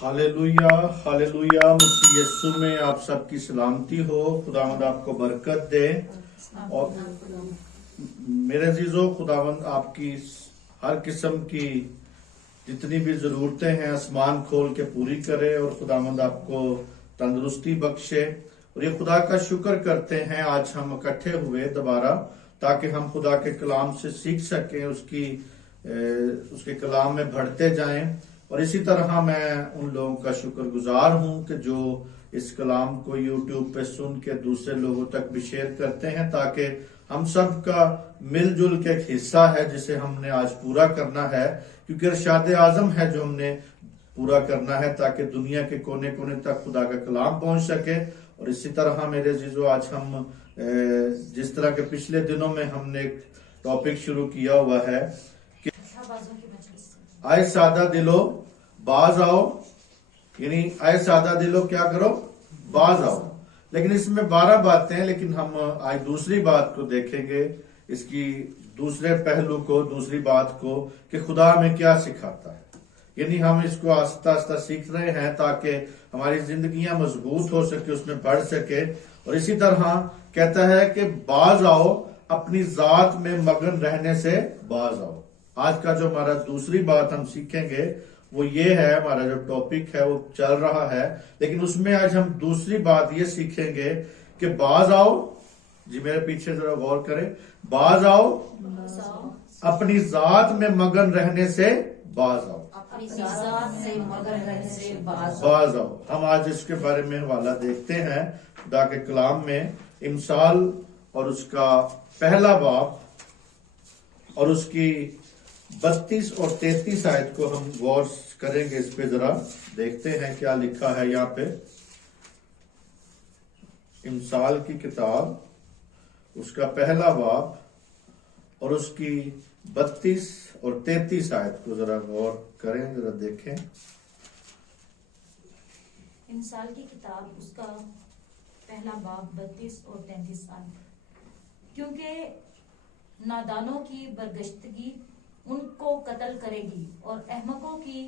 Hallelujah hallelujah. मसीह यीशु में आप सबकी सलामती हो। खुदावंद आपको बरकत दे। और मेरे अजीजों, खुदावंद आपकी हर किस्म की जितनी भी जरूरतें हैं आसमान खोल के पूरी करे और खुदावंद आपको तंदुरुस्ती बख्शे। और ये खुदा का शुक्र करते हैं आज हम इकट्ठे हुए दोबारा, ताकि हम खुदा के कलाम से सीख सकें, उसके कलाम में बढ़ते जाएं। और इसी तरह मैं उन लोगों का शुक्रगुजार हूं कि जो इस कलाम को यूट्यूब पे सुन के दूसरे लोगों तक भी शेयर करते हैं, ताकि हम सब का मिलजुल के एक हिस्सा है जिसे हमने आज पूरा करना है, क्योंकि इरशाद आजम है जो हमने पूरा करना है, ताकि दुनिया के कोने कोने तक खुदा का कलाम पहुंच सके। और इसी तरह मेरे अजीजों, आज हम जिस तरह के पिछले दिनों में हमने एक टॉपिक शुरू किया हुआ है कि आए सादा दिलो बाज आओ, यानी आए सादा दिलो क्या करो, बाज आओ। लेकिन इसमें 12 बातें हैं, लेकिन हम आज दूसरी बात को देखेंगे, इसकी दूसरे पहलू को, दूसरी बात को कि खुदा हमें क्या सिखाता है। यानी हम इसको आस्ता आस्ता सीख रहे हैं ताकि हमारी जिंदगियां मजबूत हो सके, उसमें बढ़ सके। और इसी तरह कहता है कि बाज आओ, अपनी जात में मगन रहने से बाज आओ। आज का जो हमारा दूसरी बात हम सीखेंगे वो ये है, हमारा जो टॉपिक है वो चल रहा है, लेकिन उसमें आज हम दूसरी बात ये सीखेंगे कि बाज आओ। जी मेरे पीछे जरा गौर करें, बाज आओ, अपनी जात में मगन रहने से बाज आओ, अपनी जात से मगन रहने से बाज आओ। हम आज इसके बारे में हवाला देखते हैं खुदा के कलाम में, इमसाल और उसका पहला बाब और उसकी 32 और 33 आयत को हम गौर करेंगे। इस पे जरा देखते हैं क्या लिखा है यहाँ पे। इमसाल की किताब उसका पहला बाब और उसकी 32 और 33 आयत को जरा गौर करें, जरा देखें। इंसाल की किताब उसका पहला बाब 32 और 33 आयत। क्योंकि नादानों की बरगश्तगी उनको कत्ल करेगी और अहमकों की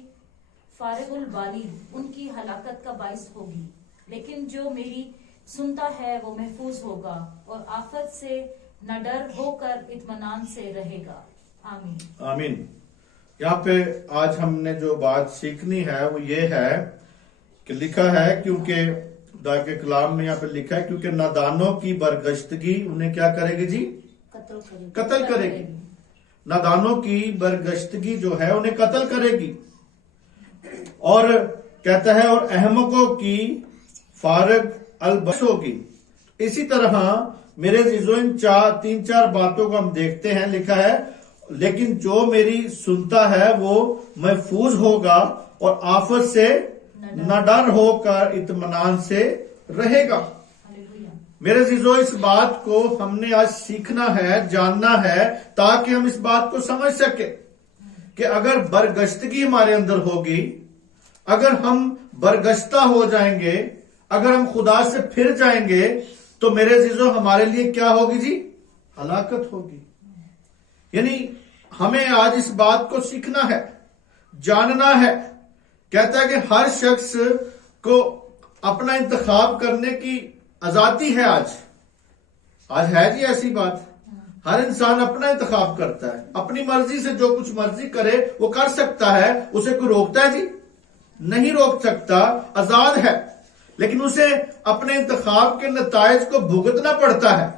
फारिगुल बाली उनकी हलाकत का बाइस होगी। लेकिन जो मेरी सुनता है वो महफूज होगा और आफत से न डर होकर इत्मीनान से रहेगा। आमीन आमीन। यहाँ पे आज हमने जो बात सीखनी है वो ये है कि लिखा है, क्योंकि खुदा के कलाम में यहाँ पे लिखा है, क्योंकि नादानों की बरगश्तगी उन्हें क्या करेगी जी, कत्ल करेगी। नादानों की बरगश्तगी जो है उन्हें कत्ल करेगी। और कहता है और अहमकों की फारग अलबस होगी। इसी तरह मेरे अजीजों, इन 3-4 बातों को हम देखते हैं। लिखा है लेकिन जो मेरी सुनता है वो महफूज होगा और आफत से न डर होकर इत्मीनान से रहेगा। मेरे अजीजों, इस बात को हमने आज सीखना है, जानना है, ताकि हम इस बात को समझ सके कि अगर बरगश्तगी हमारे अंदर होगी, अगर हम बरगश्ता हो जाएंगे, अगर हम खुदा से फिर जाएंगे, तो मेरे अजीजों हमारे लिए क्या होगी जी, हलाकत होगी। यानी हमें आज इस बात को सीखना है, जानना है। कहता है कि हर शख्स को अपना इंतखाब करने की आजादी है। आज है जी ऐसी बात। हर इंसान अपना इंतखाब करता है, अपनी मर्जी से जो कुछ मर्जी करे वो कर सकता है। उसे कोई रोकता है जी, नहीं रोक सकता, आजाद है। लेकिन उसे अपने इंतखाब के नतायज को भुगतना पड़ता है।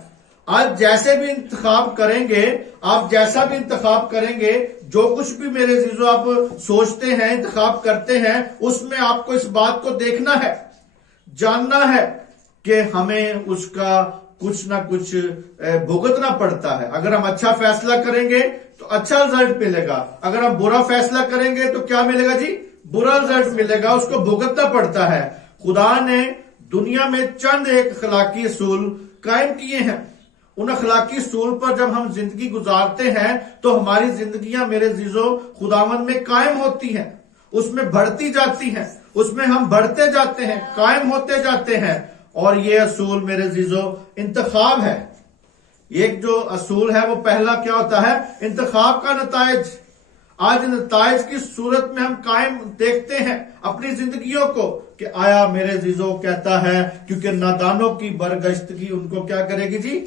आज जैसे भी इंतखाब करेंगे, आप जैसा भी इंतखाब करेंगे, जो कुछ भी मेरे अजीजों आप सोचते हैं, इंतखाब करते हैं, उसमें आपको इस बात को देखना है, जानना है कि हमें उसका कुछ ना कुछ भुगतना पड़ता है। अगर हम अच्छा फैसला करेंगे तो अच्छा रिजल्ट मिलेगा, अगर हम बुरा फैसला करेंगे तो क्या मिलेगा जी, बुरा रिजल्ट मिलेगा, उसको भुगतना पड़ता है। खुदा ने दुनिया में चंद एक अखलाकी असूल कायम किए हैं। उन अखलाकी असूल पर जब हम जिंदगी गुजारते हैं तो हमारी जिंदगियां मेरे अजीजों खुदावंद में कायम होती हैं, उसमें बढ़ती जाती हैं, उसमें हम बढ़ते जाते हैं, कायम होते जाते हैं। और ये असूल मेरे अजीजों इंतखाब है। एक जो असूल है वो पहला क्या होता है, इंतखाब का नतायज। آج نتائج کی صورت میں ہم قائم دیکھتے ہیں اپنی زندگیوں کو کہ آیا میرے عزیزوں کہتا ہے کیونکہ نادانوں کی برگشتگی ان کو کیا کرے گی جی؟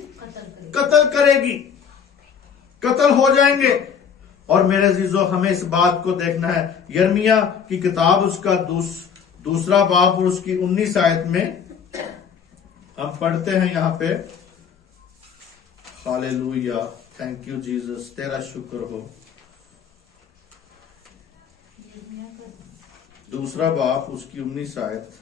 قتل کرے گی، قتل ہو جائیں گے۔ اور میرے عزیزوں ہمیں اس بات کو دیکھنا ہے، یرمیہ کی کتاب اس کا دوسرا باب اور اس کی 19 آیت میں ہم پڑھتے ہیں یہاں پہ، ہاللیلویا، تھینک یو جیزس، تیرا شکر ہو۔ دوسرا باب اس کی 19 آیت،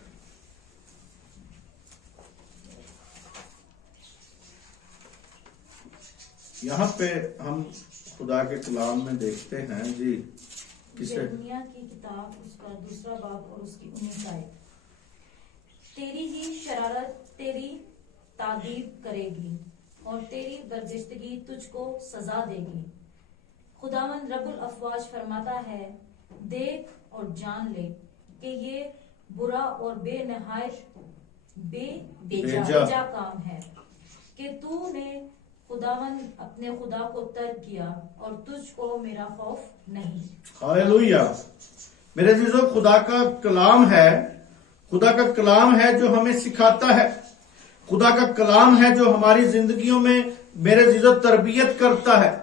یہاں پہ ہم خدا کے کلام میں دیکھتے ہیں جی کسے؟ یرمیہ کی کتاب اس کا دوسرا باب اور اس کی 19 آیت، تیری ہی شرارت تیری تعذیب کرے گی اور تیری برگشتگی تجھ کو سزا دے گی۔ خداوند رب الافواج فرماتا ہے، دیکھ اور جان لے کہ یہ برا اور بے نہایت بیجا کام ہے کہ تو نے خداوند اپنے خدا کو ترک کیا اور تجھ کو میرا خوف نہیں۔ ہاللیلویا، میرے عزیزو خدا کا کلام ہے، خدا کا کلام ہے جو ہمیں سکھاتا ہے، خدا کا کلام ہے جو ہماری زندگیوں میں میرے عزیزو تربیت کرتا ہے۔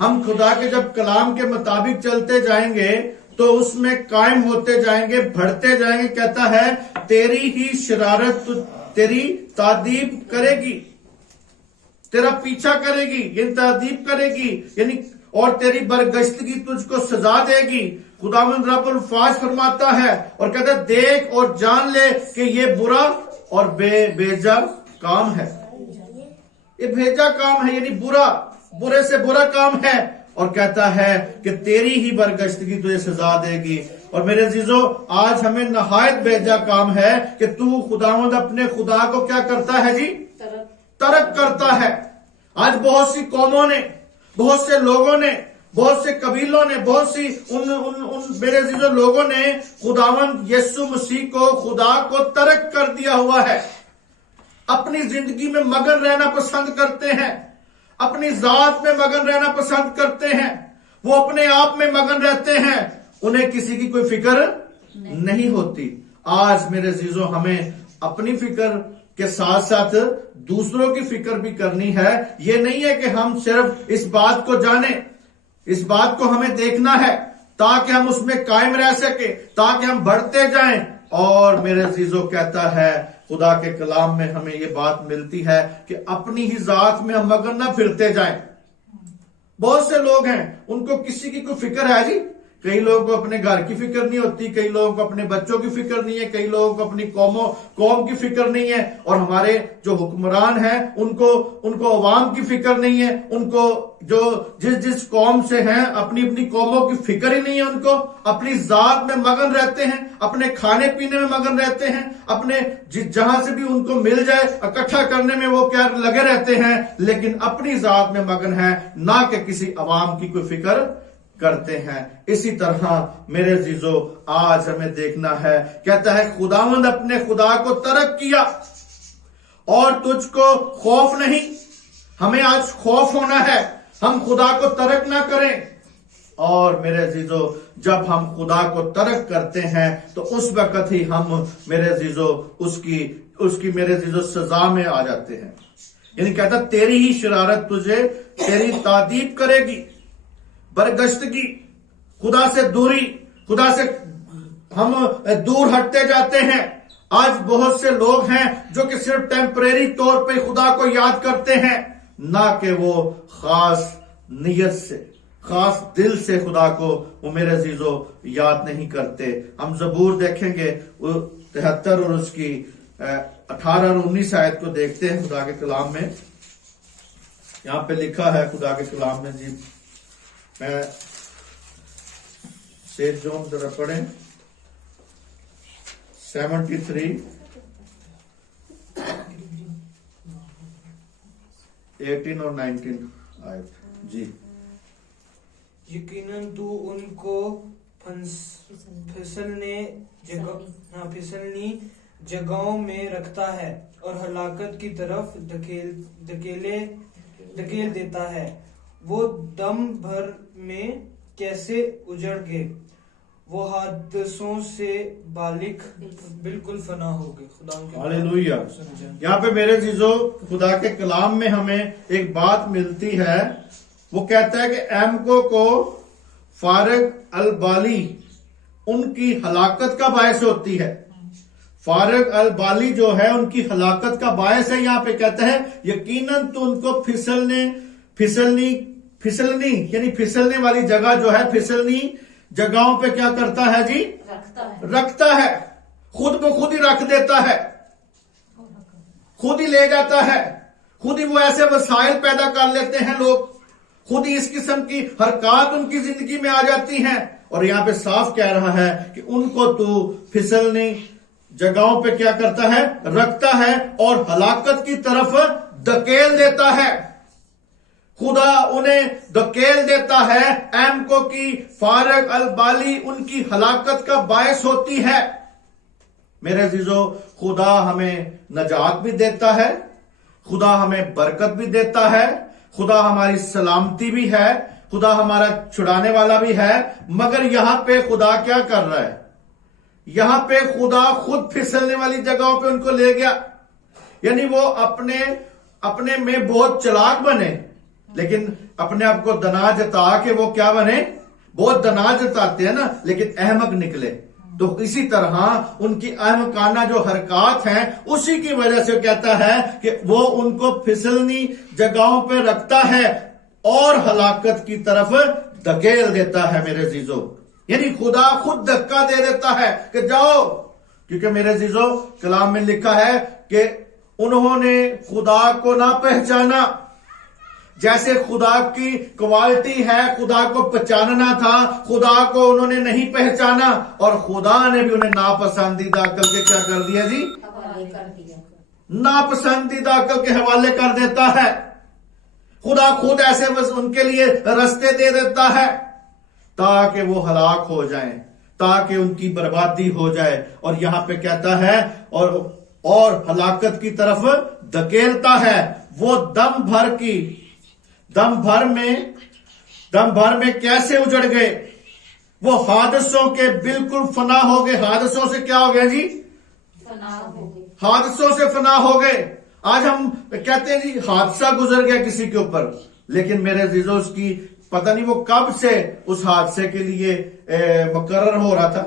ہم خدا کے جب کلام کے مطابق چلتے جائیں گے تو اس میں قائم ہوتے جائیں گے، بڑھتے جائیں گے۔ کہتا ہے تیری ہی شرارت تیری تعذیب کرے گی، تیرا پیچھا کرے گی، یعنی تعذیب کرے گی، یعنی اور تیری برگشتگی تجھ کو سزا دے گی۔ خداوند رب الفاظ فرماتا ہے اور کہتا ہے دیکھ اور جان لے کہ یہ برا اور بیجا کام ہے۔ یہ بھیجا کام ہے، یعنی برے سے برا کام ہے، اور کہتا ہے کہ تیری ہی برگشتگی تجھے سزا دے گی۔ اور میرے عزیزو آج ہمیں نہایت بیجا کام ہے کہ تو خداوند اپنے خدا کو کیا کرتا ہے جی؟ ترک کرتا ہے۔ آج بہت سی قوموں نے، بہت سے لوگوں نے، بہت سے قبیلوں نے، بہت سی ان میرے عزیزو لوگوں نے خداوند یسوع مسیح کو، خدا کو ترک کر دیا ہوا ہے۔ اپنی زندگی میں مگن رہنا پسند کرتے ہیں، اپنی ذات میں مگن رہنا پسند کرتے ہیں، وہ اپنے آپ میں مگن رہتے ہیں، انہیں کسی کی کوئی فکر نہیں ہوتی۔ آج میرے عزیزو ہمیں اپنی فکر کے ساتھ ساتھ دوسروں کی فکر بھی کرنی ہے۔ یہ نہیں ہے کہ ہم صرف اس بات کو جانیں، اس بات کو ہمیں دیکھنا ہے تاکہ ہم اس میں قائم رہ سکیں، تاکہ ہم بڑھتے جائیں۔ اور میرے عزیزو کہتا ہے خدا کے کلام میں ہمیں یہ بات ملتی ہے کہ اپنی ہی ذات میں ہم مگن نہ پھرتے جائیں۔ بہت سے لوگ ہیں ان کو کسی کی کوئی فکر ہے جی، کئی لوگوں کو اپنے گھر کی فکر نہیں ہوتی، کئی لوگوں کو اپنے بچوں کی فکر نہیں ہے، کئی لوگوں کو اپنی قوم کی فکر نہیں ہے، اور ہمارے جو حکمران ہیں ان کو عوام کی فکر نہیں ہے، ان کو جو جس قوم سے ہیں اپنی قوموں کی فکر ہی نہیں ہے، ان کو اپنی ذات میں مگن رہتے ہیں، اپنے کھانے پینے میں مگن رہتے ہیں، اپنے جہاں سے بھی ان کو مل جائے اکٹھا کرنے میں وہ کیا لگے رہتے ہیں، لیکن اپنی ذات میں مگن ہے، نہ کہ کسی عوام کی کوئی فکر کرتے ہیں۔ اسی طرح میرے عزیزو آج ہمیں دیکھنا ہے، کہتا ہے خداوند اپنے خدا کو ترک کیا اور تجھ کو خوف نہیں۔ ہمیں آج خوف ہونا ہے، ہم خدا کو ترک نہ کریں۔ اور میرے عزیزو جب ہم خدا کو ترک کرتے ہیں تو اس وقت ہی ہم میرے عزیزو اس کی میرے عزیزو سزا میں آ جاتے ہیں۔ یعنی کہتا تیری ہی شرارت تجھے تیری تعذیب کرے گی، برگشتگی، خدا سے دوری، خدا سے ہم دور ہٹتے جاتے ہیں۔ آج بہت سے لوگ ہیں جو کہ صرف ٹیمپریری طور پہ خدا کو یاد کرتے ہیں، نہ کہ وہ خاص نیت سے، خاص دل سے خدا کو وہ میرے عزیزو یاد نہیں کرتے۔ ہم زبور دیکھیں گے 73 اور اس کی 18 اور 19 آیت کو دیکھتے ہیں خدا کے کلام میں۔ یہاں پہ لکھا ہے خدا کے کلام میں جی، میں سیٹ جون ذرا پڑھیں 73 18 اور 19 آیت جی۔ یقیناً تو ان کو پھسلنی جگہوں میں رکھتا ہے اور ہلاکت کی طرف دھکیل دیتا ہے۔ وہ دم بھر میں कैसे उजड़ गए, वो हादसों से बालिक बिल्कुल फना हो गए। खुदा उनके हालेलुया। सुन जाए। यहाँ पे मेरे चीजों खुदा के कलाम में हमें एक बात मिलती है, वो कहता है कि एमको को फारग अल बाली उनकी हलाकत का बायस होती है। फारग अल बाली जो है उनकी हलाकत का बायस है। यहाँ पे कहता है यकीनन तो उनको फिसलनी यानी फिसलने वाली जगह जो है, फिसलनी जगहों पे क्या करता है जी? रखता है। खुद को खुद ही रख देता है, खुद ही ले जाता है, खुद ही वो ऐसे वसाइल पैदा कर लेते हैं लोग, खुद ही इस किस्म की हरकत उनकी जिंदगी में आ जाती हैं। और यहां पे साफ कह रहा है कि उनको तू फिसलनी जगहों पे क्या करता है? रखता है और हलाकत की तरफ धकेल देता है। खुदा उन्हें धकेल देता है। एमको की फारग अल बाली उनकी हलाकत का बायस होती है। मेरे अजीजों, खुदा हमें नजात भी देता है, खुदा हमें बरकत भी देता है, खुदा हमारी सलामती भी है, खुदा हमारा छुड़ाने वाला भी है। मगर यहां पे खुदा क्या कर रहा है? यहां पे खुदा खुद फिसलने वाली जगहों पे उनको ले गया। यानी वो अपने में बहुत चालाक बने, लेकिन अपने आप को दना जता के वो क्या बने? बहुत दना जताते हैं ना, लेकिन अहमक निकले। तो इसी तरह उनकी अहमकाना जो हरकत हैं, उसी की वजह से कहता है कि वो उनको फिसलनी जगहों पे रखता है और हलाकत की तरफ धकेल देता है। मेरे अजीजों, यानी खुदा खुद धक्का दे देता है कि जाओ। क्योंकि मेरे अजीजों, कलाम में लिखा है कि उन्होंने खुदा को ना पहचाना। जैसे खुदा की क्वालिटी है, खुदा को पहचानना था, खुदा को उन्होंने नहीं पहचाना और खुदा ने भी उन्हें नापसंदीदा अकल के क्या कर दिया जी? नापसंदीदा अकल के हवाले कर देता है। खुदा खुद ऐसे बस उनके लिए रास्ते दे देता है ताकि वो हलाक हो जाएं, ताकि उनकी बर्बादी हो जाए। और यहां पे कहता है और हलाकत की तरफ धकेलता है। वो दम भर में कैसे उजड़ गए? वो हादसों के बिल्कुल फना हो गए। हादसों से क्या हो गया जी? हादसों से फना हो गए। आज हम कहते हैं जी हादसा गुजर गया किसी के ऊपर, लेकिन मेरे अजीजों उसकी पता नहीं वो कब से उस हादसे के लिए मुकर्रर हो रहा था,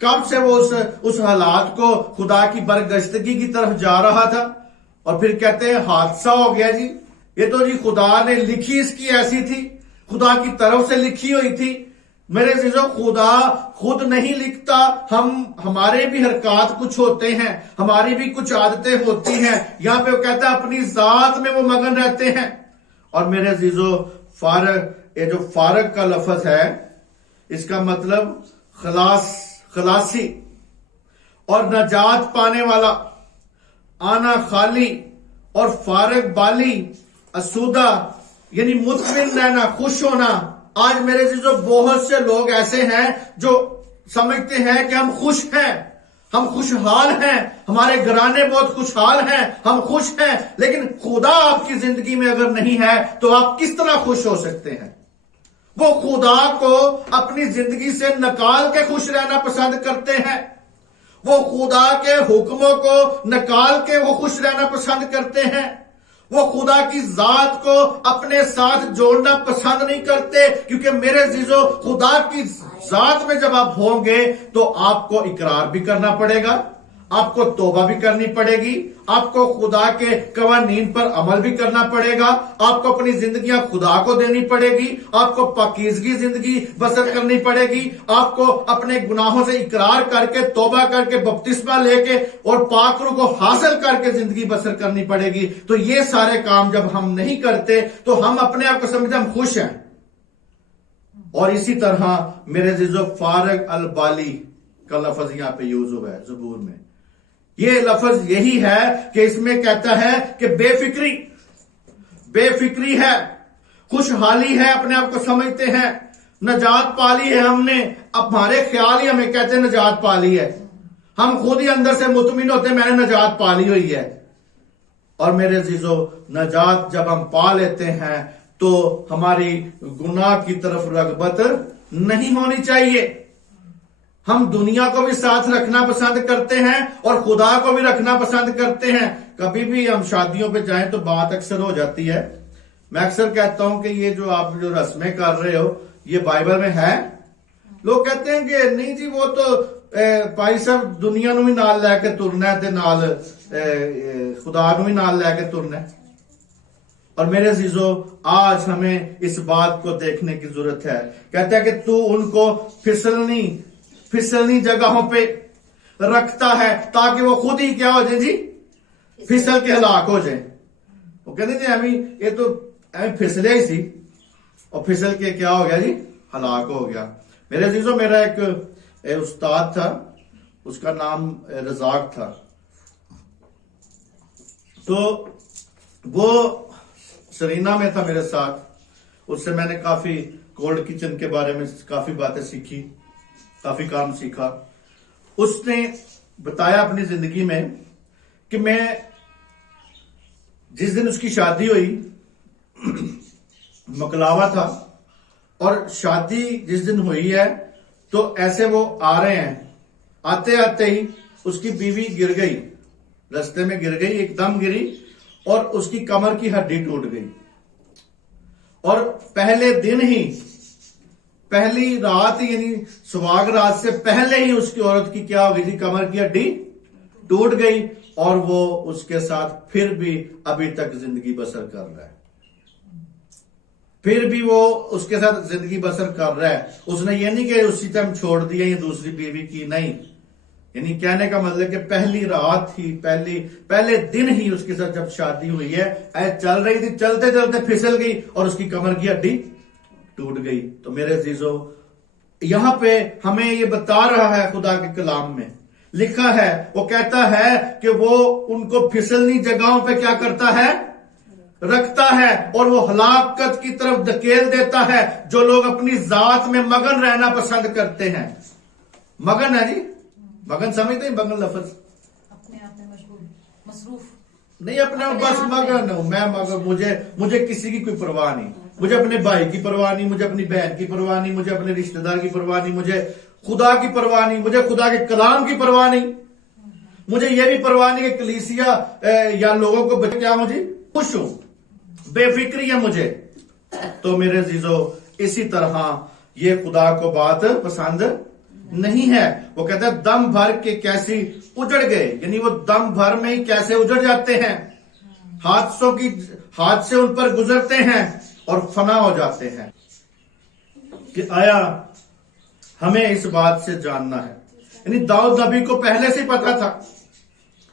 कब से वो उस हालात को खुदा की बरगश्तगी की तरफ जा रहा था। और फिर कहते हैं हादसा हो गया जी। ये तो जी खुदा ने लिखी इसकी ऐसी थी, खुदा की तरफ से लिखी हुई थी। मेरे अजीजों, खुदा खुद नहीं लिखता, हमारे भी हरकत कुछ होते हैं, हमारी भी कुछ आदतें होती हैं। यहां पे वो कहता है अपनी जात में वो मगन रहते हैं। और मेरे अजीजों, ये जो फारग का लफ्ज है, इसका मतलब खलासी और नजात पाने वाला, आना खाली और फारग बाली असूदा यानी मुतमिन रहना, खुश होना। आज मेरे जो बहुत से लोग ऐसे हैं जो समझते हैं कि हम खुश हैं, हम खुशहाल हैं, हमारे घराने बहुत खुशहाल हैं, हम खुश हैं। लेकिन खुदा आपकी जिंदगी में अगर नहीं है तो आप किस तरह खुश हो सकते हैं? वो खुदा को अपनी जिंदगी से निकाल के खुश रहना पसंद करते हैं, वो खुदा के हुक्मों को निकाल के वो खुश रहना पसंद करते हैं, वो खुदा की जात को अपने साथ जोड़ना पसंद नहीं करते। क्योंकि मेरे अजीजों, खुदा की जात में जब आप होंगे तो आपको इकरार भी करना पड़ेगा, आपको तौबा भी करनी पड़ेगी, आपको खुदा के कवानीन पर अमल भी करना पड़ेगा, आपको अपनी जिंदगियां खुदा को देनी पड़ेगी, आपको पाकीज़गी जिंदगी बसर करनी पड़ेगी, आपको अपने गुनाहों से इकरार करके तौबा करके बपतिस्मा लेके और पाक रूह को हासिल करके जिंदगी बसर करनी पड़ेगी। तो ये सारे काम जब हम नहीं करते तो हम अपने आप को समझते हम खुश हैं। और इसी तरह मेरे अजीजों, फारग अल बाली का लफ्ज यहां पे यूज हुआ है ज़बूर में। ये लफ्ज यही है कि इसमें कहता है कि बेफिक्री है, खुशहाली है, अपने आप को समझते हैं, नजात पाली है हमने। अब हमारे ख्याल ही हमें कहते हैं नजात पाली है, हम खुद ही अंदर से मुतमिन होते हैं मैंने नजात पाली हुई है। और मेरे अजीजों, नजात जब हम पा लेते हैं तो हमारी गुनाह की तरफ रगबत نہیں ہونی چاہیے. ہم دنیا کو بھی ساتھ رکھنا پسند کرتے ہیں اور خدا کو بھی رکھنا پسند کرتے ہیں. کبھی بھی ہم شادیوں پہ جائیں تو بات اکثر ہو جاتی ہے, میں اکثر کہتا ہوں کہ یہ جو آپ جو رسمیں کر رہے ہو یہ بائبل میں ہے. لوگ کہتے ہیں کہ نہیں جی وہ تو بھائی صاحب دنیا نو بھی نال لے کے ترنا ہے تے نال خدا نو بھی نال لے کے ترنا ہے. اور میرے عزیزو آج ہمیں اس بات کو دیکھنے کی ضرورت ہے. کہتا ہے کہ تو ان کو پھسلنی جگہوں پہ رکھتا ہے تاکہ وہ خود ہی کیا ہو جائیں جی, پھسل کے ہلاک ہو جائیں. وہ کہتے ہیں ہمیں یہ تو پھسلے ہی سی اور پھسل کے کیا ہو گیا جی, ہلاک ہو گیا. میرے عزیزو میرا ایک استاد تھا, اس کا نام رزاق تھا. تو وہ سرینا میں تھا میرے ساتھ, اس سے میں نے کافی کولڈ کچن کے بارے میں کافی باتیں سیکھی, کافی کام سیکھا. اس نے بتایا اپنی زندگی میں کہ میں جس دن اس کی شادی ہوئی مکلاوا تھا, اور شادی جس دن ہوئی ہے تو ایسے وہ آ رہے ہیں, آتے آتے ہی اس کی بیوی گر گئی, رستے میں گر گئی, ایک دم گری اور اس کی کمر کی ہڈی ٹوٹ گئی. اور پہلے دن ہی, پہلی رات یعنی سواگ رات سے پہلے ہی اس کی عورت کی کیا ہو گئی تھی, کمر کی ہڈی ٹوٹ گئی, اور وہ اس کے ساتھ پھر بھی ابھی تک زندگی بسر کر رہا ہے. پھر بھی وہ اس کے ساتھ زندگی بسر کر رہا ہے. اس نے یہ نہیں کہ اسی ٹائم چھوڑ دیا یہ دوسری بیوی کی, نہیں. یعنی کہنے کا مطلب کہ پہلی رات ہی پہلے دن ہی اس کے ساتھ جب شادی ہوئی ہے, چل رہی تھی, چلتے چلتے پھسل گئی اور اس کی کمر کی ہڈی ٹوٹ گئی. تو میرے عزیزو یہاں پہ ہمیں یہ بتا رہا ہے, خدا کے کلام میں لکھا ہے, وہ کہتا ہے کہ وہ ان کو پھسلنی جگہوں پہ کیا کرتا ہے, رکھتا ہے, اور وہ ہلاکت کی طرف دھکیل دیتا ہے جو لوگ اپنی ذات میں مگن رہنا پسند کرتے ہیں. مگن ہے جی, مگن سمجھتے ہیں مگن لفظ, اپنے آپ میں مشغول, مصروف نہیں اپنے بس مگن ہوں میں, مگر مجھے کسی کی کوئی پرواہ نہیں, مجھے اپنے بھائی کی پرواہ نہیں, مجھے اپنی بہن کی پرواہ نہیں, مجھے اپنے رشتہ دار کی پرواہ نہیں, مجھے خدا کی پرواہ نہیں, مجھے خدا کے کلام کی پرواہ نہیں, مجھے یہ بھی پرواہ نہیں کہ کلیسیا یا لوگوں کو کیا ہوں جی, خوش ہوں, بے فکری ہے مجھے. تو میرے عزیزو اسی طرح یہ خدا کو بات پسند نہیں ہے. وہ کہتا ہے دم بھر کے کیسی اجڑ گئے, یعنی وہ دم بھر میں ہی کیسے اجڑ جاتے ہیں, حادثے ان پر گزرتے ہیں اور فنا ہو جاتے ہیں. کہ آیا ہمیں اس بات سے جاننا ہے, یعنی داؤد نبی کو پہلے سے پتا تھا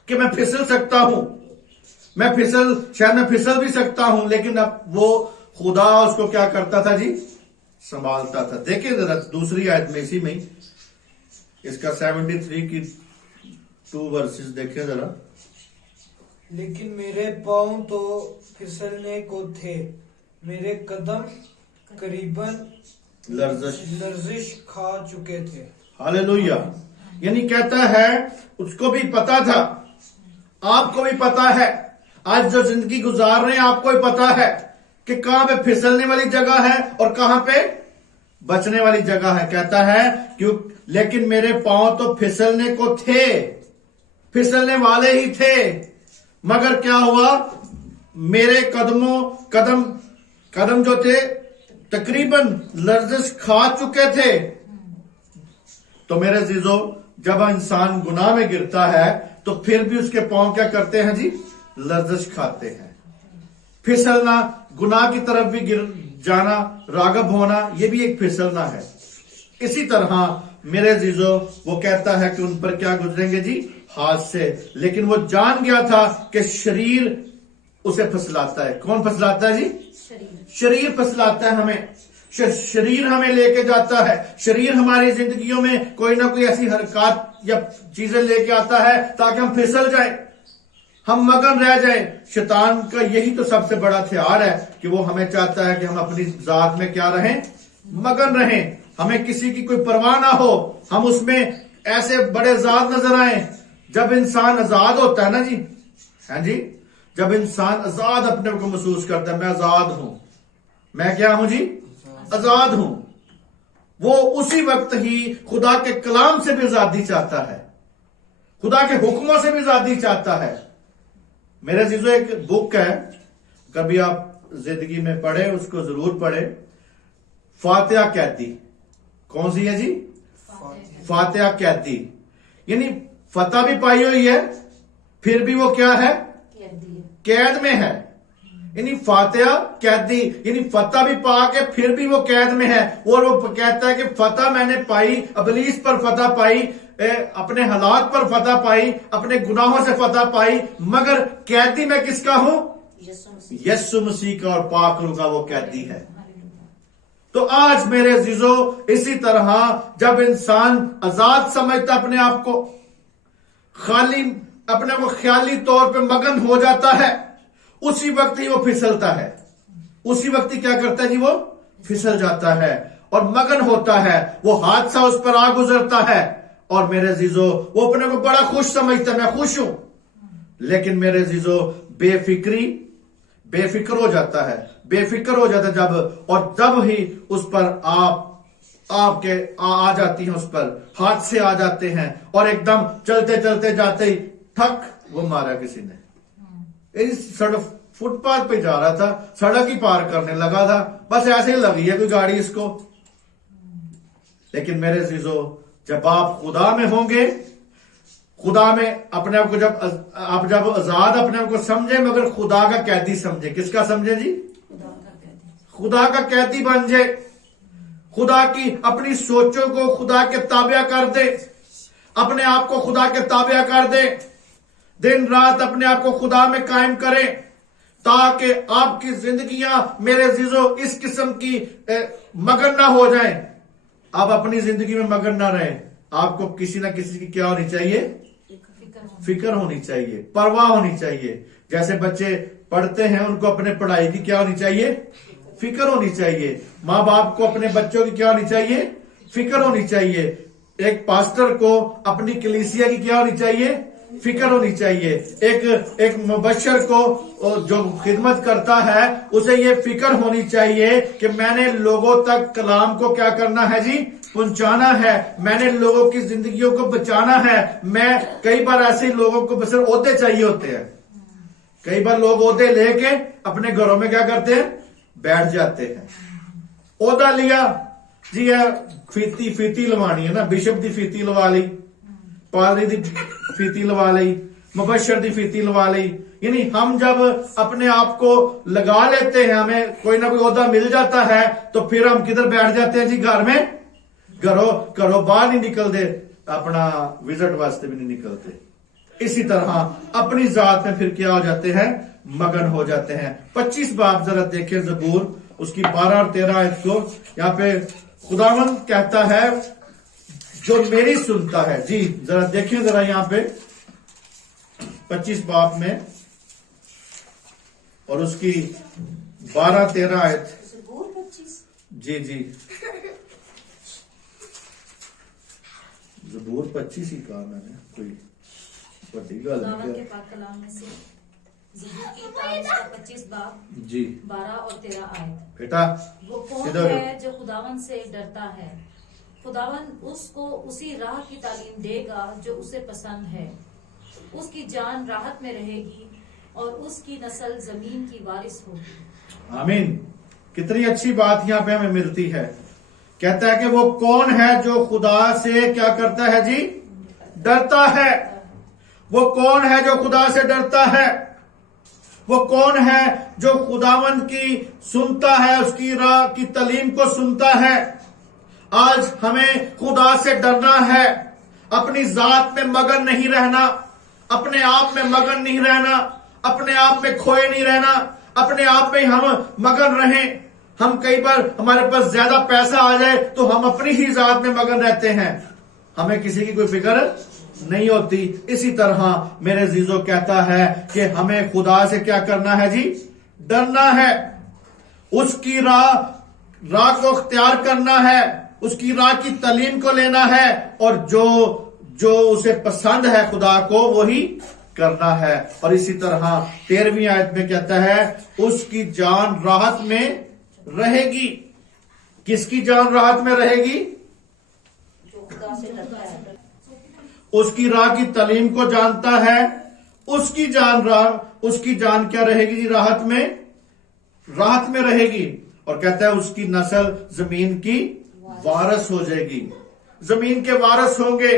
کہ میں پھسل سکتا ہوں, شاید میں پھسل بھی سکتا ہوں, لیکن اب وہ خدا اس کو کیا کرتا تھا جی, سنبھالتا تھا. دیکھیں ذرا دوسری آیت میں, اسی میں اس کا 73 کی 2 ورسز دیکھیں ذرا. لیکن میرے پاؤں تو پھسلنے کو تھے, میرے قدم قریباً لرزش کھا چکے تھے. ہاللویا. یعنی کہتا ہے اس کو بھی پتا تھا, آپ کو بھی پتا ہے, آج جو زندگی گزار رہے ہیں آپ کو بھی پتا ہے کہ کہاں پہ پھسلنے والی جگہ ہے اور کہاں پہ بچنے والی جگہ ہے. کہتا ہے لیکن میرے پاؤں تو پھسلنے کو تھے, پھسلنے والے ہی تھے, مگر کیا ہوا, میرے قدم جو تھے تقریباً لرزش کھا چکے تھے. تو میرے عزیزو جب انسان گناہ میں گرتا ہے تو پھر بھی اس کے پاؤں کیا کرتے ہیں جی, لرزش کھاتے ہیں. پھسلنا, گناہ کی طرف بھی گر جانا, راغب ہونا, یہ بھی ایک پھسلنا ہے. اسی طرح میرے عزیزو وہ کہتا ہے کہ ان پر کیا گزریں گے جی, ہاتھ سے. لیکن وہ جان گیا تھا کہ شریر اسے پھسلاتا ہے. کون پھسلاتا ہے جی, شریر پھسلاتا ہے ہمیں, شریر ہمیں لے کے جاتا ہے. شریر ہماری زندگیوں میں کوئی نہ کوئی ایسی حرکات یا چیزیں لے کے آتا ہے تاکہ ہم پھسل جائیں, ہم مگن رہ جائیں. شیطان کا یہی تو سب سے بڑا ہتھیار ہے کہ وہ ہمیں چاہتا ہے کہ ہم اپنی ذات میں کیا رہیں, مگن رہیں, ہمیں کسی کی کوئی پرواہ نہ ہو, ہم اس میں ایسے بڑے آزاد نظر آئیں. جب انسان آزاد ہوتا ہے نا جی, ہاں جی, جب انسان آزاد اپنے کو محسوس کرتا ہے, میں آزاد ہوں, میں کیا ہوں جی, آزاد ہوں, وہ اسی وقت ہی خدا کے کلام سے بھی آزادی چاہتا ہے، خدا کے حکموں سے بھی آزادی چاہتا ہے۔ میرے عزیزو، ایک بک ہے، کبھی آپ زندگی میں پڑھے، اس کو ضرور پڑھے، فاتحہ قیدی۔ کون سی ہے جی؟ فاتحہ قیدی۔ یعنی فتح بھی پائی ہوئی ہے، پھر بھی وہ کیا ہے؟ قید میں ہے۔ یعنی فاتحہ قیدی، یعنی فتح بھی پا کے پھر بھی وہ قید میں ہے، اور وہ کہتا ہے کہ فتح میں نے پائی، ابلیس پر فتح پائی، اپنے حالات پر فتح پائی، اپنے گناہوں سے فتح پائی، مگر قیدی میں کس کا ہوں؟ یسوع مسیح کا اور پاک روح کا وہ قیدی ہے۔ تو آج میرے عزیزو، اسی طرح جب انسان آزاد سمجھتا اپنے آپ کو، خالی اپنے کو خیالی طور پہ مگن ہو جاتا ہے، اسی وقت ہی وہ پھسلتا ہے، اسی وقت ہی کیا کرتا ہے جی؟ وہ پھسل جاتا ہے اور مگن ہوتا ہے، وہ حادثہ اس پر آ گزرتا ہے، اور میرے عزیزو وہ اپنے کو بڑا خوش سمجھتا ہے، میں خوش ہوں، لیکن میرے عزیزو بے فکر ہو جاتا ہے، بے فکر ہو جاتا ہے جب ہی اس پر آپ کے آ جاتی ہیں، اس پر حادثے آ جاتے ہیں، اور ایک دم چلتے چلتے جاتے ہی ٹھک وہ مارا کسی نے۔ سڑک فٹ پاتھ پہ جا رہا تھا، سڑک ہی پار کرنے لگا تھا، بس ایسے ہی لگی ہے کوئی گاڑی اس کو۔ لیکن میرے عزیزو، جب آپ خدا میں ہوں گے، خدا میں اپنے آپ کو جب آزاد اپنے آپ کو سمجھے، مگر خدا کا قیدی سمجھے۔ کس کا سمجھے جی؟ خدا کا قیدی بن جائے، خدا کی اپنی سوچوں کو خدا کے تابع کر دے، اپنے آپ کو خدا کے تابع کر دے، دن رات اپنے آپ کو خدا میں قائم کریں، تاکہ آپ کی زندگیاں میرے عزیزو اس قسم کی مگن نہ ہو جائیں۔ آپ اپنی زندگی میں مگن نہ رہیں، آپ کو کسی نہ کسی کی کیا ہونی چاہیے؟ فکر ہونی چاہیے، پرواہ ہونی چاہیے۔ جیسے بچے پڑھتے ہیں، ان کو اپنے پڑھائی کی کیا ہونی چاہیے؟ فکر ہونی چاہیے۔ ماں باپ کو اپنے بچوں کی کیا ہونی چاہیے؟ فکر ہونی چاہیے۔ ایک پاسٹر کو اپنی کلیسیا کی کیا ہونی چاہیے؟ فکر ہونی چاہیے۔ ایک مبشر کو جو خدمت کرتا ہے، اسے یہ فکر ہونی چاہیے کہ میں نے لوگوں تک کلام کو کیا کرنا ہے جی؟ پہنچانا ہے، میں نے لوگوں کی زندگیوں کو بچانا ہے۔ میں کئی بار ایسے لوگوں کو بس عہدے چاہیے ہوتے ہیں، کئی بار لوگ عہدے لے کے اپنے گھروں میں کیا کرتے ہیں؟ بیٹھ جاتے ہیں۔ عہدہ لیا جی، فیتی لوانی ہے نا، بشپ دی فیتی لوا لی، پادری دی فیتی لوا لی، مبشر دی فیتی لوا لی۔ یعنی ہم جب اپنے آپ کو لگا لیتے ہیں، ہمیں کوئی نہ کوئی عہدہ مل جاتا ہے، تو پھر ہم کدھر بیٹھ جاتے ہیں جی؟ گھر میں، گھروں باہر نہیں نکلتے، اپنا وزٹ واسطے بھی نہیں نکلتے۔ اسی طرح اپنی ذات میں پھر کیا ہو جاتے ہیں؟ مگن ہو جاتے ہیں۔ 25 باب ذرا دیکھیں زبور، اس کی 12 اور 13 آیت کو۔ یہاں پہ خداوند کہتا ہے جو میری سنتا ہے، جی ذرا دیکھیں ذرا یہاں پہ 25 باب میں اور اس کی 12-13 آیت۔ جی زبور 25 ہی کہا میں نے، کوئی بڑی گل خداوند کے پاک کلام میں سے زبور کی کتاب اس کا 25 باب جی 12 اور 13 آیت۔ بیٹا وہ کون ادھر ہے جو خداوند سے ڈرتا ہے؟ خداوند اس کو اسی راہ کی تعلیم دے گا جو اسے پسند ہے۔ اس کی جان راحت میں رہے گی اور اس کی نسل زمین کی وارث ہوگی۔ آمین۔ کتنی اچھی بات یہاں پہ ہمیں ملتی ہے۔ کہتا ہے کہ وہ کون ہے جو خدا سے کیا کرتا ہے جی؟ ڈرتا ہے۔ وہ کون ہے جو خدا سے ڈرتا ہے؟ وہ کون ہے جو خداوند کی سنتا ہے، اس کی راہ کی تعلیم کو سنتا ہے؟ آج ہمیں خدا سے ڈرنا ہے، اپنی ذات میں مگن نہیں رہنا، اپنے آپ میں مگن نہیں رہنا، اپنے آپ میں کھوئے نہیں رہنا، اپنے آپ میں ہم مگن رہیں۔ ہم کئی بار ہمارے پاس زیادہ پیسہ آ جائے تو ہم اپنی ہی ذات میں مگن رہتے ہیں، ہمیں کسی کی کوئی فکر نہیں ہوتی۔ اسی طرح میرے عزیزو کہتا ہے کہ ہمیں خدا سے کیا کرنا ہے جی؟ ڈرنا ہے، اس کی راہ کو اختیار کرنا ہے، اس کی راہ کی تعلیم کو لینا ہے، اور جو اسے پسند ہے خدا کو وہی کرنا ہے۔ اور اسی طرح 13ویں آیت میں کہتا ہے اس کی جان راحت میں رہے گی، کس کی جان راحت میں رہے گی؟ جو خدا سے ڈرتا ہے. اس کی راہ کی تعلیم کو جانتا ہے، اس کی جان کیا رہے گی جی؟ راحت میں رہے گی. اور کہتا ہے اس کی نسل زمین کی وارث ہو جائے گی. زمین کے وارث ہوں گے،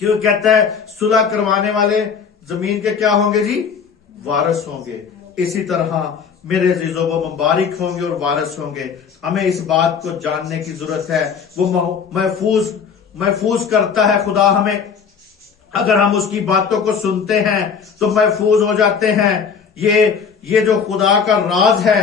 کیوں کہتا ہے صلح کروانے والے زمین کے کیا ہوں گے جی؟ وارث ہوں گے. اسی طرح میرے عزیزوں وہ مبارک ہوں گے اور وارث ہوں گے. ہمیں اس بات کو جاننے کی ضرورت ہے. وہ محفوظ کرتا ہے خدا ہمیں. اگر ہم اس کی باتوں کو سنتے ہیں تو محفوظ ہو جاتے ہیں. یہ جو خدا کا راز ہے،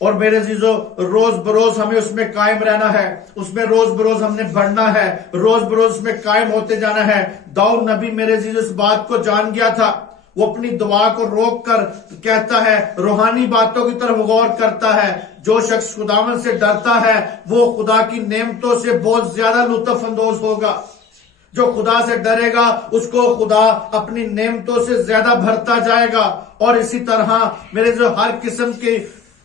اور میرے عزیزو روز بروز ہمیں اس میں قائم رہنا ہے، اس میں روز بروز ہم نے بڑھنا ہے، روز بروز اس میں قائم ہوتے جانا ہے. داؤد نبی میرے عزیزو اس بات کو جان گیا تھا. وہ اپنی دعا کو روک کر کہتا ہے، روحانی باتوں کی طرف غور کرتا ہے. جو شخص خداوند سے ڈرتا ہے وہ خدا کی نعمتوں سے بہت زیادہ لطف اندوز ہوگا. جو خدا سے ڈرے گا اس کو خدا اپنی نعمتوں سے زیادہ بھرتا جائے گا. اور اسی طرح میرے جو ہر قسم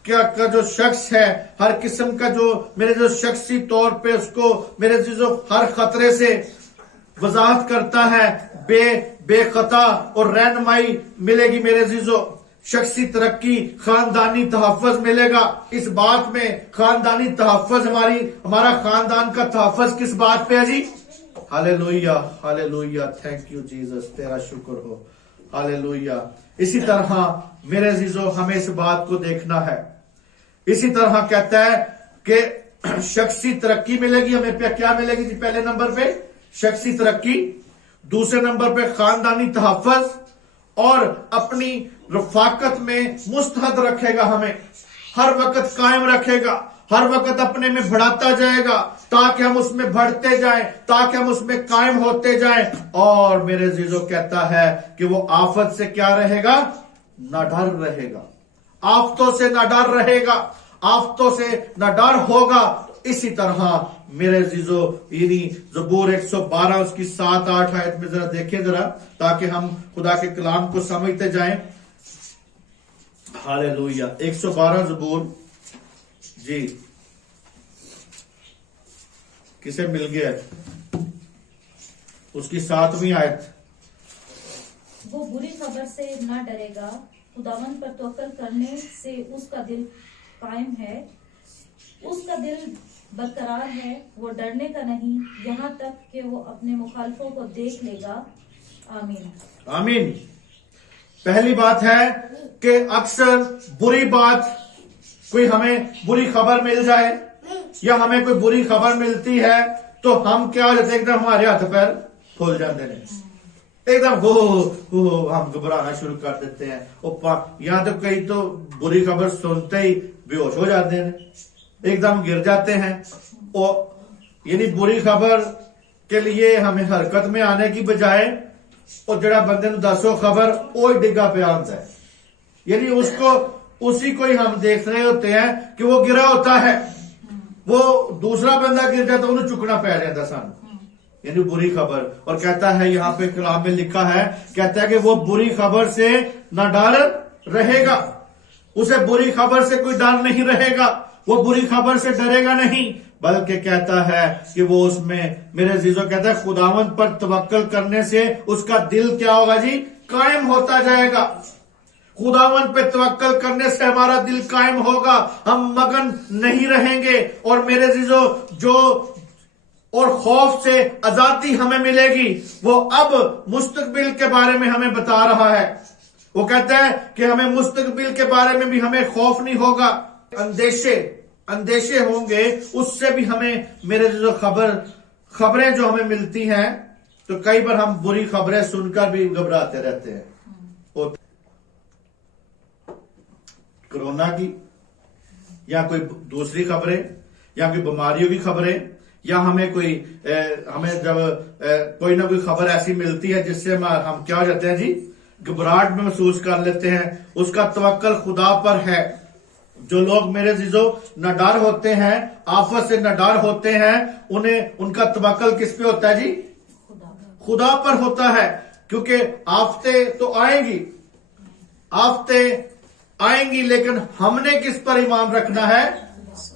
کا جو شخص ہے، ہر قسم کا جو میرے جو شخصی طور پہ اس کو میرے جو ہر خطرے سے وضاحت کرتا ہے، بے خطا اور رہنمائی ملے گی میرے عزیزو. شخصی ترقی، خاندانی تحفظ ملے گا. اس بات میں خاندانی تحفظ، ہمارا خاندان کا تحفظ کس بات پہ ہے جی؟ ہالےلویا، ہالےلویا، تھینک یو جیزس، تیرا شکر ہو، ہالےلویا. اسی طرح میرے عزیزو ہمیں اس بات کو دیکھنا ہے. اسی طرح کہتا ہے کہ شخصی ترقی ملے گی ہمیں. کیا ملے گی جی؟ پہلے نمبر پہ شخصی ترقی، دوسرے نمبر پہ خاندانی تحفظ، اور اپنی رفاقت میں مستحد رکھے گا ہمیں، ہر وقت قائم رکھے گا، ہر وقت اپنے میں بڑھاتا جائے گا تاکہ ہم اس میں بڑھتے جائیں، تاکہ ہم اس میں قائم ہوتے جائیں. اور میرے عزیزو کہتا ہے کہ وہ آفت سے کیا رہے گا؟ نہ ڈر رہے گا. آفتوں سے نہ ڈر رہے گا، آفتوں سے نہ ڈر ہوگا. اسی طرح میرے عزیزو یعنی زبور 112 اس کی 7-8 آیت میں ذرا دیکھیں ذرا، تاکہ ہم خدا کے کلام کو سمجھتے جائیں. ہالےلویا. 112 زبور جی کسے مل گیا؟ اس کی 7ویں آیت. وہ بری خبر سے نہ ڈرے گا، خداوند پر توکل کرنے سے اس کا دل قائم ہے، اس کا دل برقرار ہے. وہ ڈرنے کا نہیں یہاں تک کہ وہ اپنے مخالفوں کو دیکھ لے گا. آمین، آمین. پہلی بات ہے کہ اکثر بری بات، کوئی ہمیں بری خبر مل جائے یا ہمیں کوئی بری خبر ملتی ہے تو ہم کیا ہو جاتے ہیں؟ ایک دم ہمارے ہاتھ پیر پھول جاتے ہیں، ایک دم ہو ہم گھبرانا شروع کر دیتے ہیں. یہاں تو کئی تو بری خبر سنتے ہی بے ہوش ہو جاتے ہیں، ایک دم گر جاتے ہیں. یعنی بری خبر کے لیے ہمیں حرکت میں آنے کی بجائے اور جڑا بندے نو دسو خبر وہی ڈگا پہ آتا ہے. یعنی اسی کو ہی ہم دیکھ رہے ہوتے ہیں کہ وہ گرا ہوتا ہے، وہ دوسرا بندہ گر جاتا انہوں چکنا پہ جاتا سان. یعنی بری خبر. اور کہتا ہے یہاں پہ کلام میں لکھا ہے، کہتا ہے کہ وہ بری خبر سے نہ ڈر رہے گا. اسے بری خبر سے کوئی ڈر نہیں رہے گا، وہ بری خبر سے ڈرے گا نہیں، بلکہ کہتا ہے کہ وہ اس میں میرے عزیزوں کہتا ہے خداوند پر توکل کرنے سے اس کا دل کیا ہوگا جی؟ قائم ہوتا جائے گا. خداوند پہ توکل کرنے سے ہمارا دل قائم ہوگا، ہم مگن نہیں رہیں گے. اور میرے عزیزوں جو اور خوف سے آزادی ہمیں ملے گی، وہ اب مستقبل کے بارے میں ہمیں بتا رہا ہے. وہ کہتا ہے کہ ہمیں مستقبل کے بارے میں بھی ہمیں خوف نہیں ہوگا، اندیشے ہوں گے. اس سے بھی ہمیں میرے جو خبریں جو ہمیں ملتی ہیں، تو کئی بار ہم بری خبریں سن کر بھی گھبراتے رہتے ہیں. کرونا کی یا کوئی دوسری خبریں یا کوئی بیماریوں کی خبریں، یا ہمیں جب کوئی نہ کوئی خبر ایسی ملتی ہے جس سے ہم کیا ہو جاتے ہیں جی؟ گھبراہٹ میں محسوس کر لیتے ہیں. اس کا توکل خدا پر ہے. جو لوگ میرے عزیزو نہ ڈر ہوتے ہیں، آفت سے نہ ڈر ہوتے ہیں، ان کا توکل کس پہ ہوتا ہے جی؟ خدا پر ہوتا ہے. کیونکہ آفتیں تو آئیں گی لیکن ہم نے کس پر ایمان رکھنا ہے؟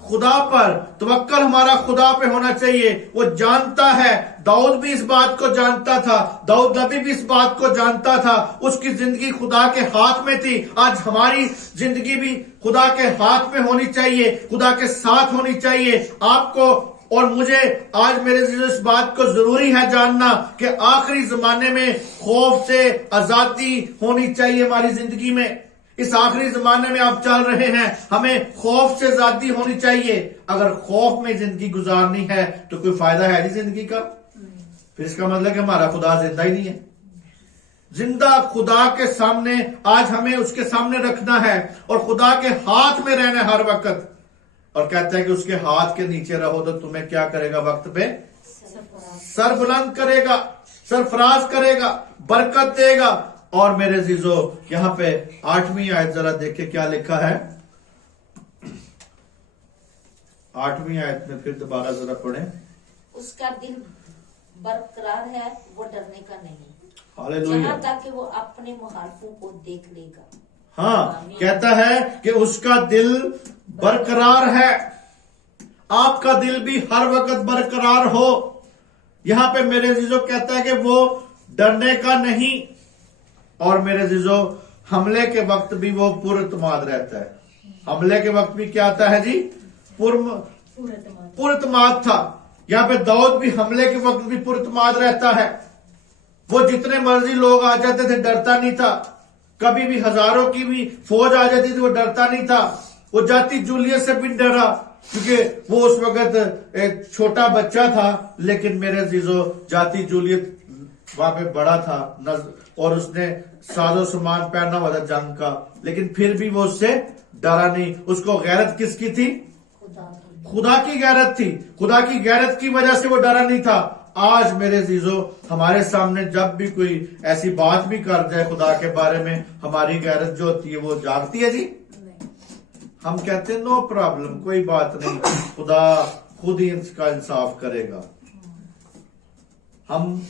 खुदा पर तवक्कल हमारा खुदा पे होना चाहिए। वो जानता है, दाऊद भी इस बात को जानता था, दाऊद नबी भी इस बात को जानता था। उसकी जिंदगी खुदा के हाथ में थी। आज हमारी जिंदगी भी खुदा के हाथ में होनी चाहिए, खुदा के साथ होनी चाहिए। आपको और मुझे आज मेरे इस बात को जरूरी है जानना कि आखिरी जमाने में खौफ से आजादी होनी चाहिए हमारी जिंदगी में। इस आखिरी जमाने में आप चल रहे हैं, हमें खौफ से आजादी होनी चाहिए। अगर खौफ में जिंदगी गुजारनी है तो कोई फायदा है नहीं जिंदगी का। फिर इसका मतलब कि हमारा खुदा जिंदा ही नहीं है। जिंदा खुदा के सामने आज हमें उसके सामने रखना है और खुदा के हाथ में रहना है हर वक्त। और कहता है कि उसके हाथ के नीचे रहो तो तुम्हें क्या करेगा, वक्त पे सर बुलंद करेगा, सरफराज करेगा, बरकत देगा। और मेरे जीजो यहां पे 8वीं आयत जरा देखे क्या लिखा है। 8वीं आयत में फिर दोबारा जरा पढ़ें। उसका दिल बरकरार है, वो डरने का नहीं, हालेलुया। यहाँ तक कि वो अपने मुखालफों को देख लेगा। हाँ, कहता है कि उसका दिल बरकरार है। आपका दिल भी हर वक्त बरकरार हो। यहां पे मेरे जीजो कहता है कि वो डरने का नहीं। और मेरे जीजो हमले के वक्त भी वो पुरतमाद रहता है। हमले के वक्त भी क्या आता है जी, पुरतमाद था। यहां पे दाऊद भी हमले के वक्त भी पुरतमाद रहता है। वो जितने मर्जी लोग आ जाते थे डरता नहीं था। कभी भी हजारों की भी फौज आ जाती थी वो डरता नहीं था। वो जाति जूलियस से भी डरा क्योंकि वो उस वक्त एक छोटा बच्चा था। लेकिन मेरे जीजो जाति जूलियस वहां पे बड़ा था और उसने साजो सामान पहना हुआ था जंग का, लेकिन फिर भी वो उससे डरा नहीं। उसको गैरत किसकी थी, खुदा की गैरत थी। खुदा की गैरत की वजह से वो डरा नहीं था। आज मेरे जीजो हमारे सामने जब भी कोई ऐसी बात भी कर जाए खुदा के बारे में, हमारी गैरत जो होती है वो जागती है जी। हम कहते हैं नो प्रॉब्लम, कोई बात नहीं, खुदा खुद ही इसका इंसाफ करेगा। हम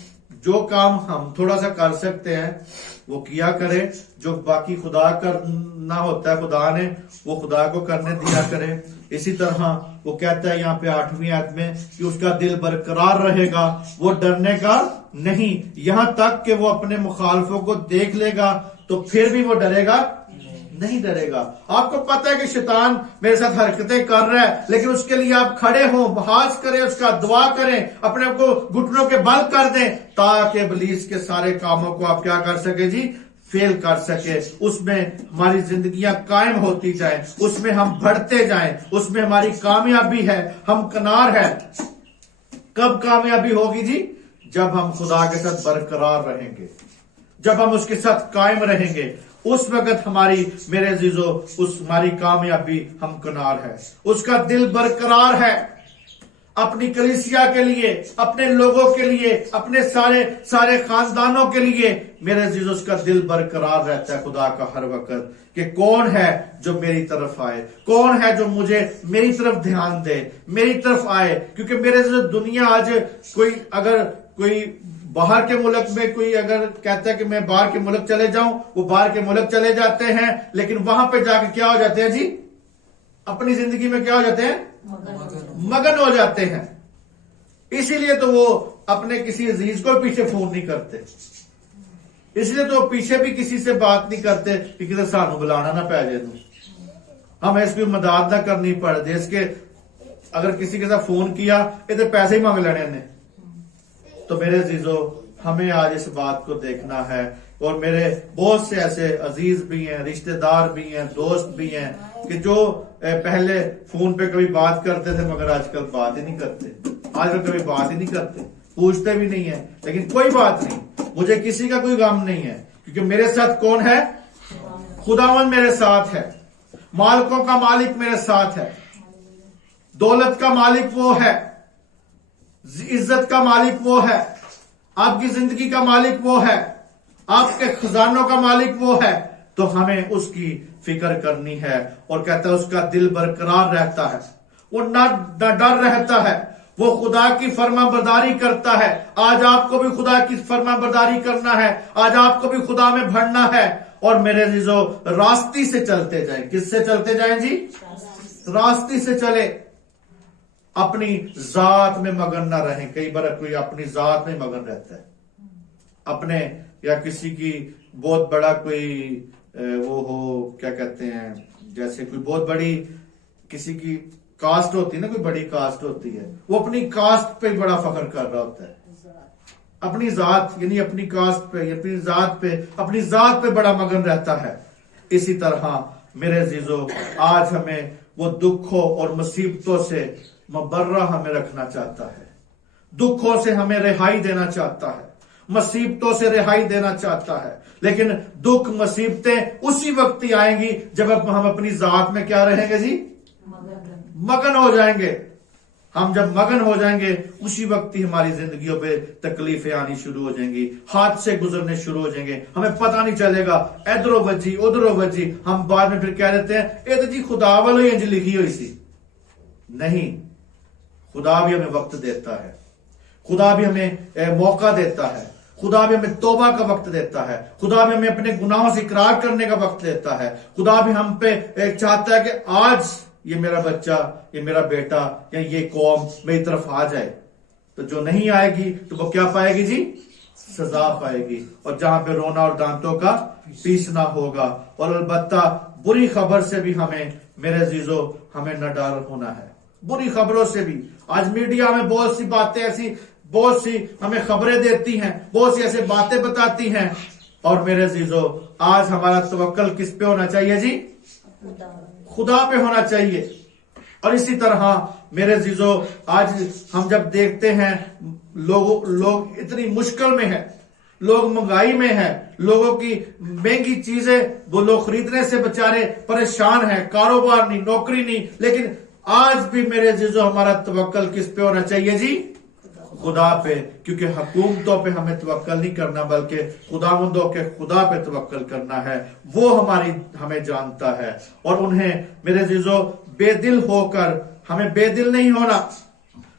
जो काम हम थोड़ा सा कर सकते हैं वो किया करें। जो बाकी खुदा करना होता है खुदा ने वो खुदा को करने दिया करें। इसी तरह वो कहता है यहाँ पे 8वीं आयत में कि उसका दिल बरकरार रहेगा, वो डरने का नहीं, यहां तक कि वो अपने मुखालफों को देख लेगा तो फिर भी वो डरेगा नहीं डरेगा। आपको पता है कि शैतान मेरे साथ हरकतें कर रहा है, लेकिन उसके लिए आप खड़े हो, बहास करें, उसका दुआ करें, अपने आप को घुटनों के बल कर दें ताकि इब्लीस के सारे कामों को आप क्या कर सके जी, फेल कर सके। उसमें हमारी जिंदगियां कायम होती जाएं, उसमें हम बढ़ते जाएं, उसमें हमारी कामयाबी है, हम किनार है। कब कामयाबी होगी जी, जब हम खुदा के साथ बरकरार रहेंगे, जब हम उसके साथ कायम रहेंगे, उस वक्त हमारी मेरे जीजो उस हमारी कामयाबी हम किनार है। उसका दिल बरकरार है अपनी कलीसिया के लिए, अपने लोगों के लिए, अपने सारे सारे खानदानों के लिए। मेरे जीजो उसका दिल बरकरार रहता है खुदा का हर वक्त कि कौन है जो मेरी तरफ आए, कौन है जो मुझे मेरी तरफ ध्यान दे, मेरी तरफ आए। क्योंकि मेरे जीजो दुनिया आज कोई बाहर के मुल्क में कोई अगर कहता है कि मैं बाहर के मुल्क चले जाऊं, वो बाहर के मुल्क चले जाते हैं, लेकिन वहां पे जाके क्या हो जाते हैं जी, अपनी जिंदगी में क्या हो जाते हैं, मगन हो जाते हैं। इसीलिए तो वो अपने किसी अजीज को पीछे फोन नहीं करते, इसलिए तो पीछे भी किसी से बात नहीं करते कि किसी सानू बुलाना ना पै जाए, हमें इसकी मदद ना करनी पड़ जाए। इसके अगर किसी के साथ फोन किया ये तो पैसे ही मांग लेने ने। तो मेरे अजीजों हमें आज इस बात को देखना है। और मेरे बहुत से ऐसे अजीज भी हैं, रिश्तेदार भी हैं, दोस्त भी हैं कि जो पहले फोन पे कभी बात करते थे मगर आजकल बात ही नहीं करते, आजकल कभी बात ही नहीं करते, पूछते भी नहीं है। लेकिन कोई बात नहीं, मुझे किसी का कोई गम नहीं है, क्योंकि मेरे साथ कौन है, खुदावंद मेरे साथ है, मालिकों का मालिक मेरे साथ है, दौलत का मालिक वो है, इज्जत का मालिक वो है, आपकी जिंदगी का मालिक वो है, आपके खजानों का मालिक वो है। तो हमें उसकी फिक्र करनी है। और कहता है उसका दिल बरकरार रहता है, वो ना डर रहता है, वो खुदा की फरमाबरदारी करता है। आज आपको भी खुदा की फरमाबरदारी करना है, आज आपको भी खुदा में बढ़ना है। और मेरे जीजो रास्ते से चलते जाएं। किससे चलते जाएं जी, रास्ते से चले, अपनी जात में मगन ना रहें। कई बार कोई अपनी जात में मगन रहता है, अपने या किसी की बहुत बड़ा कोई वो हो, क्या कहते हैं, जैसे कोई बहुत बड़ी किसी की कास्ट होती है ना, कोई बड़ी कास्ट होती है, वो अपनी कास्ट पे बड़ा फख्र कर रहा होता है, अपनी जात यानी अपनी कास्ट पे, अपनी जात पे बड़ा मगन रहता है। इसी तरह मेरे अजीजों, आज हमें वो दुखों और मुसीबतों से मुबर्रा हमें रखना चाहता है, दुखों से हमें रिहाई देना चाहता है, मुसीबतों से रिहाई देना चाहता है। लेकिन दुख मुसीबतें उसी वक्त ही आएंगी जब हम अपनी जात में क्या रहेंगे जी, मगन हो जाएंगे। हम जब मगन हो जाएंगे उसी वक्त ही हमारी जिंदगियों पे तकलीफें आनी शुरू हो जाएंगी, हादसे गुजरने शुरू हो जाएंगे, हमें पता नहीं चलेगा, इधरों बजी उधरों बजी। हम बाद में फिर कह देते हैं ये तो जी खुदा वालों इंज लिखी हुई सी। नहीं, खुदा भी हमें वक्त देता है, खुदा भी हमें मौका देता है, खुदा भी हमें तौबा का वक्त देता है, खुदा भी हमें अपने गुनाहों से इकरार करने का वक्त देता है। खुदा भी हम पे चाहता है कि आज ये मेरा बच्चा, ये मेरा बेटा या ये कौम मेरी तरफ आ जाए। तो जो नहीं आएगी तो वो क्या पाएगी जी, सजा पाएगी, और जहां पे रोना और दांतों का पीसना होगा। और अलबत्ता बुरी खबर से भी हमें मेरे अजीजों हमें न डर होना है, बुरी खबरों से भी। आज मीडिया में बहुत सी बातें ऐसी, बहुत सी हमें खबरें देती हैं, बहुत सी ऐसी बातें बताती हैं, और मेरे अजीजों आज हमारा तवक्कल किस पे होना चाहिए जी, खुदा पे होना चाहिए। और इसी तरह मेरे अजीजों आज हम जब देखते हैं लोग इतनी मुश्किल में है, लोग महंगाई में है, लोगों की महंगी चीजें वो लोग खरीदने से बेचारे परेशान हैं, कारोबार नहीं, नौकरी नहीं। लेकिन आज भी मेरे अजीजों हमारा तवक्कल किस पे होना चाहिए जी, खुदा पे। क्योंकि हुकूमतों पे हमें तवक्कल नहीं करना, बल्कि खुदावंदों के खुदा पे तवक्कल करना है। वो हमें जानता है, और उन्हें मेरे अजीजों बेदिल होकर हमें बेदिल नहीं होना,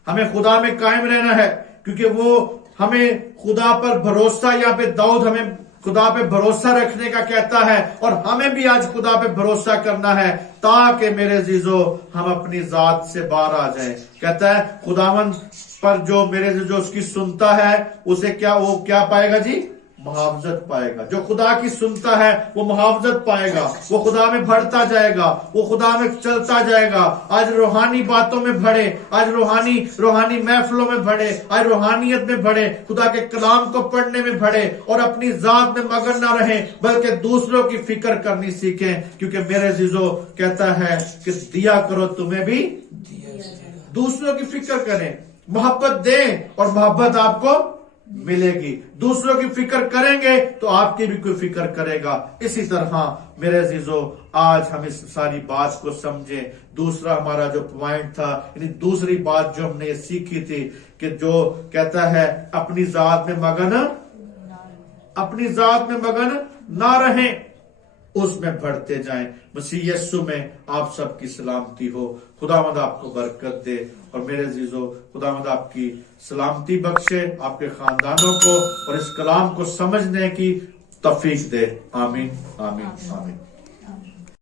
हमें खुदा में कायम रहना है। क्योंकि वो हमें खुदा पर भरोसा, यहाँ पे दाऊद हमें खुदा पे भरोसा रखने का कहता है, और हमें भी आज खुदा पे भरोसा करना है, ताकि मेरे अजीजों हम अपनी जात से बाहर आ जाएं। कहता है खुदावंद पर जो मेरे अजीजों उसकी सुनता है उसे वो क्या पाएगा जी, मुहावजत पाएगा। जो खुदा की सुनता है वो मुहावजत पाएगा, वो खुदा में बढ़ता जाएगा, वो खुदा में चलता जाएगा। आज रूहानी बातों में बढ़े, आज रूहानी महफिलों में बढ़े, आज रूहानियत में बढ़े, खुदा के कलाम को पढ़ने में बढ़े, और अपनी जात में मगन ना रहे, बल्कि दूसरों की फिक्र करनी सीखें। क्योंकि मेरे अजीजों कहता है कि दिया करो तुम्हें भी दूसरों की फिक्र करें, मोहब्बत दें और मोहब्बत आपको मिलेगी। दूसरों की फिक्र करेंगे तो आपकी भी कोई फिक्र करेगा। इसी तरह मेरे अजीजों आज हम इस सारी बात को समझें। दूसरा हमारा जो पॉइंट था, यानी दूसरी बात जो हमने सीखी थी कि जो कहता है अपनी जात में मगन ना रहें, उसमें बढ़ते जाएं। मसीह यीशु में आप सबकी सलामती हो। खुदावंद आपको बरकत दे, और मेरे अजीजों खुदावंद आपकी सलामती बख्शे, आपके खानदानों को, और इस कलाम को समझने की तौफीक दे। आमीन, आमीन, आमीन।